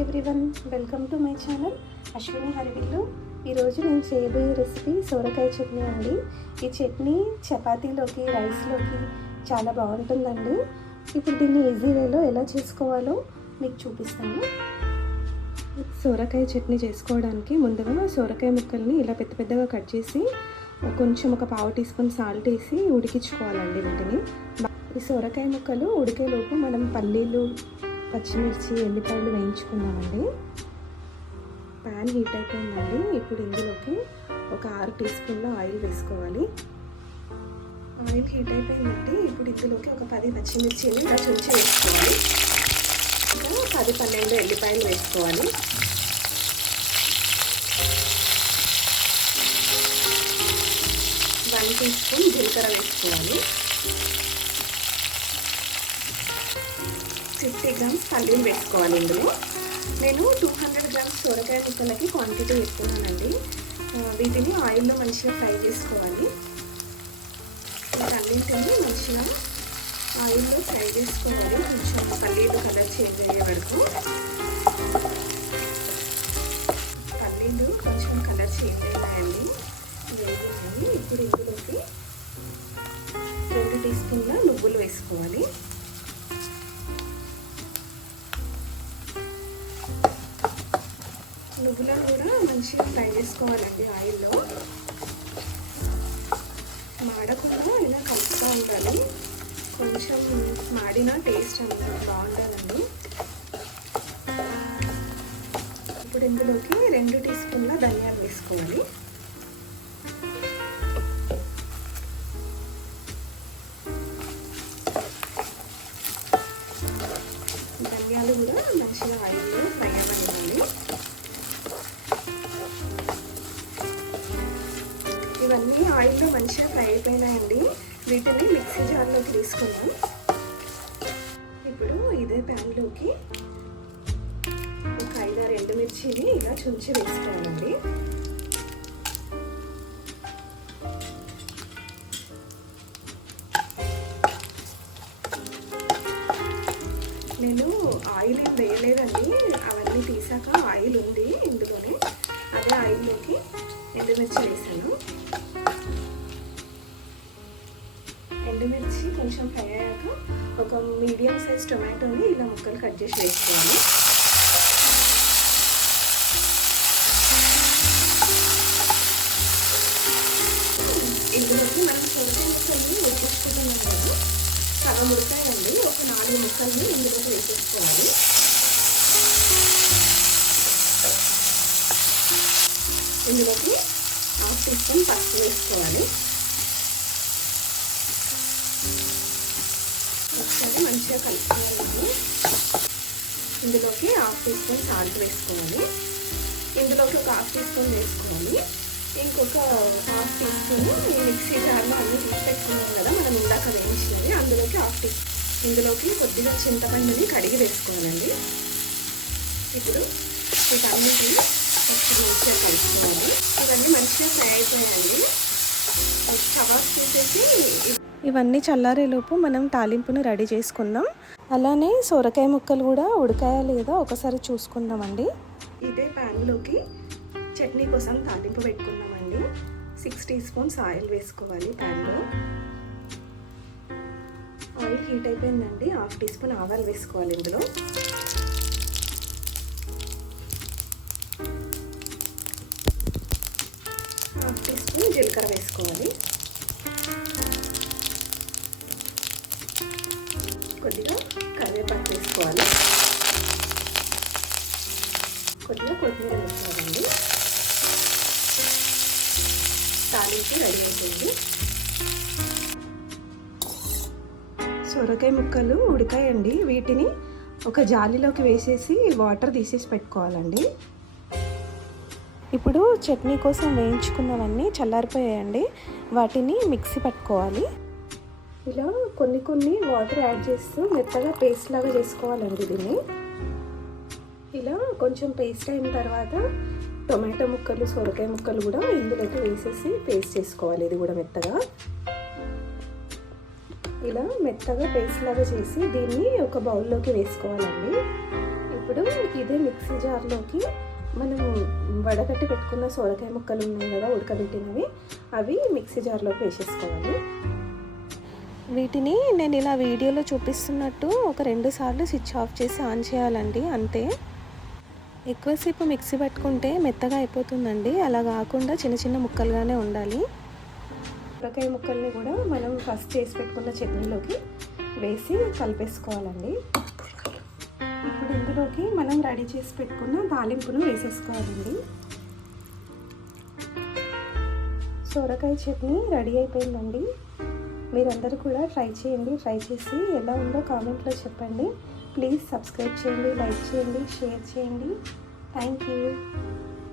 Everyone, welcome to my channel Ashwini హరివిల్లు. ఈరోజు నేను చేయబోయే రెసిపీ సొరకాయ చట్నీ అండి. ఈ చట్నీ చపాతీలోకి, రైస్లోకి చాలా బాగుంటుందండి. ఇప్పుడు దీన్ని ఈజీ వేలో ఎలా చేసుకోవాలో మీకు చూపిస్తాను. సొరకాయ చట్నీ చేసుకోవడానికి ముందుగా సొరకాయ ముక్కల్ని ఇలా పెద్ద పెద్దగా కట్ చేసి కొంచెం ఒక పావు టీ స్పూన్ సాల్ట్ వేసి ఉడికించుకోవాలండి. వీటిని ఈ సొరకాయ ముక్కలు ఉడికేలోపు మనం పల్లీలు, పచ్చిమిర్చి, ఎల్లిపాయలు వేయించుకుందామండి. ప్యాన్ హీట్ అయిపోయిందండి. ఇప్పుడు ఇందులోకి ఒక 6 టీ స్పూన్ల ఆయిల్ వేసుకోవాలి. ఆయిల్ హీట్ అయిపోయిందండి. ఇప్పుడు ఇందులోకి ఒక 10 పచ్చిమిర్చిని ఇలా చుంచి వేసుకోవాలి. ఇంకా 10-12 ఎల్లిపాయలు వేసుకోవాలి. వన్ టీ స్పూన్ జీలకర్ర వేసుకోవాలి. 50 గ్రామ్స్ పల్లీలు వేసుకోవాలి. ఇందులో నేను 200 గ్రామ్స్ సొరకాయ ముక్కలకి క్వాంటిటీ వేసుకున్నానండి. వీటిని ఆయిల్లో మంచిగా ఫ్రై చేసుకోవాలి. వీటన్నింటినీ మంచిగా ఆయిల్లో ఫ్రై చేసుకోవాలి. కొంచెం పల్లీలు కలర్ చేంజ్ అయ్యే వరకు. పల్లీలు కొంచెం కలర్ చేంజ్ అయ్యాయండి, వేగినాయి. ఇప్పుడు ఇందులోకి 2 టీ స్పూన్ల నువ్వులు వేసుకోవాలి. నువ్వులను కూడా మంచిగా ఫ్రై చేసుకోవాలండి ఆయిల్లో. మాడకుండా ఇలా కలుపుతూ ఉండాలి. కొంచెం మాడిన టేస్ట్ అంత బాగుంటుందండి. ఇప్పుడు ఇందులోకి 2 టీ స్పూన్ల ధనియాలు వేసుకోవాలి. ధనియాలు కూడా మంచిగా ఆయిల్లో ఫ్రై అవ్వాలి. ఇవన్నీ ఆయిల్లో మంచిగా ఫ్రై అయిపోయినాయండి. వీటిని మిక్సీ జార్లోకి తీసుకుందాం. ఇప్పుడు ఇదే ప్యాన్లోకి ఒక 5-6 ఎండుమిర్చిని ఇలా చుంచి వేసుకోవాలండి. నేను ఆయిల్ ఏం వేయలేదండి, అవన్నీ తీసాక ఆయిల్ ఉంది ఇందులోనే. అదే ఆయిల్లోకి ఎండుమిర్చి వేసాను. ఎండుమిర్చి కొంచెం ఫ్రై అయ్యాక ఒక మీడియం సైజ్ టొమాటోని ఇలా ముక్కలు కట్ చేసి వేసుకోవాలి. ఇందులోకి మనం సొరకాయ ముక్కల్ని వేసేసుకుంటున్నాం కదా, సగం ఉడకాయండి. ఒక 4 ముక్కల్ని ఇందులోకి వేసేసుకోవాలి. ఇందులోకి 1/2 టీ స్పూన్ పసుపు వేసుకోవాలి. ఒకసారి మంచిగా కలుపుకోవాలి. ఇందులోకి 1/2 టీ స్పూన్ సాల్ట్ వేసుకోవాలి. ఇందులోకి ఒక 1/2 టీ స్పూన్ వేసుకోవాలి. ఇంకొక 1/2 టీ స్పూన్ ఈ మిక్సీ జార్లో అన్నీ తీసి పెట్టుకున్నాం కదా మనం ఇందాక వేయించినవి, అందులోకి 1/2 టీ. ఇందులోకి కొద్దిగా చింతపండుని కడిగి వేసుకోవాలండి. ఇప్పుడు వీటన్నిటిని మంచిగా కలుపుకోవాలి. ఇవన్నీ మంచిగా ఫ్రై అయిపోయాయండి. కబాబ్ చేసేసి ఇవన్నీ చల్లారేలోపు మనం తాలింపును రెడీ చేసుకుందాం. అలానే సొరకాయ ముక్కలు కూడా ఉడకాయా లేదా ఒకసారి చూసుకుందామండి. ఇదే ప్యాన్లోకి చట్నీ కోసం తాలింపు పెట్టుకుందామండి. 6 టీ స్పూన్స్ ఆయిల్ వేసుకోవాలి. ప్యాన్లో ఆయిల్ హీట్ అయిపోయిందండి. 1/2 టీ స్పూన్ ఆవాలు వేసుకోవాలి. ఇందులో 1/2 టీ స్పూన్ జీలకర్ర వేసుకోవాలి. కొద్దిగా కరివేపాకు వేసుకోవాలి. కొద్దిగా కొత్తిమీర వేసుకోవాలండి. తాలింపు రెడీ అయిపోయింది. సొరకాయ ముక్కలు ఉడికాయండి. వీటిని ఒక జాలీలోకి వేసేసి వాటర్ తీసేసి పెట్టుకోవాలండి. ఇప్పుడు చట్నీ కోసం వేయించుకున్నవన్నీ చల్లారిపోయాయండి. వాటిని మిక్సీ పట్టుకోవాలి. ఇలా కొన్ని వాటర్ యాడ్ చేస్తూ మెత్తగా పేస్ట్ లాగా చేసుకోవాలండి. దీన్ని ఇలా కొంచెం పేస్ట్ అయిన తర్వాత టొమాటో ముక్కలు, సొరకాయ ముక్కలు కూడా ఇందులోకి వేసేసి పేస్ట్ చేసుకోవాలి. ఇది కూడా మెత్తగా ఇలా మెత్తగా పేస్ట్ లాగా చేసి దీన్ని ఒక బౌల్లోకి వేసుకోవాలండి. ఇప్పుడు ఇప్పుడు ఇదే మిక్సీ జార్లోకి మనం వడగట్టి పెట్టుకున్న సొరకాయ ముక్కలు ఉన్నాయి కదా ఉడకబెట్టినవి, అవి మిక్సీ జార్లోకి వేసేసుకోవాలి. వీటిని నేను ఇలా వీడియోలో చూపిస్తున్నట్టు ఒక 2 సార్లు స్విచ్ ఆఫ్ చేసి ఆన్ చేయాలండి, అంతే. ఎక్కువసేపు మిక్సీ పట్టుకుంటే మెత్తగా అయిపోతుందండి, అలా కాకుండా చిన్న చిన్న ముక్కలుగానే ఉండాలి. సొరకాయ ముక్కల్ని కూడా మనం ఫస్ట్ చేసి పెట్టుకున్న చట్నీలోకి వేసి కలిపేసుకోవాలండి. ఇప్పుడు ఇందులోకి మనం రెడీ చేసి పెట్టుకున్న తాలింపును వేసేసుకోవాలండి. సొరకాయ చట్నీ రెడీ అయిపోయిందండి. మీరందరూ కూడా ట్రై చేయండి. ట్రై చేసి ఎలా ఉందో కామెంట్లో చెప్పండి. ప్లీజ్ సబ్స్క్రైబ్ చేయండి, లైక్ చేయండి, షేర్ చేయండి. Thank you.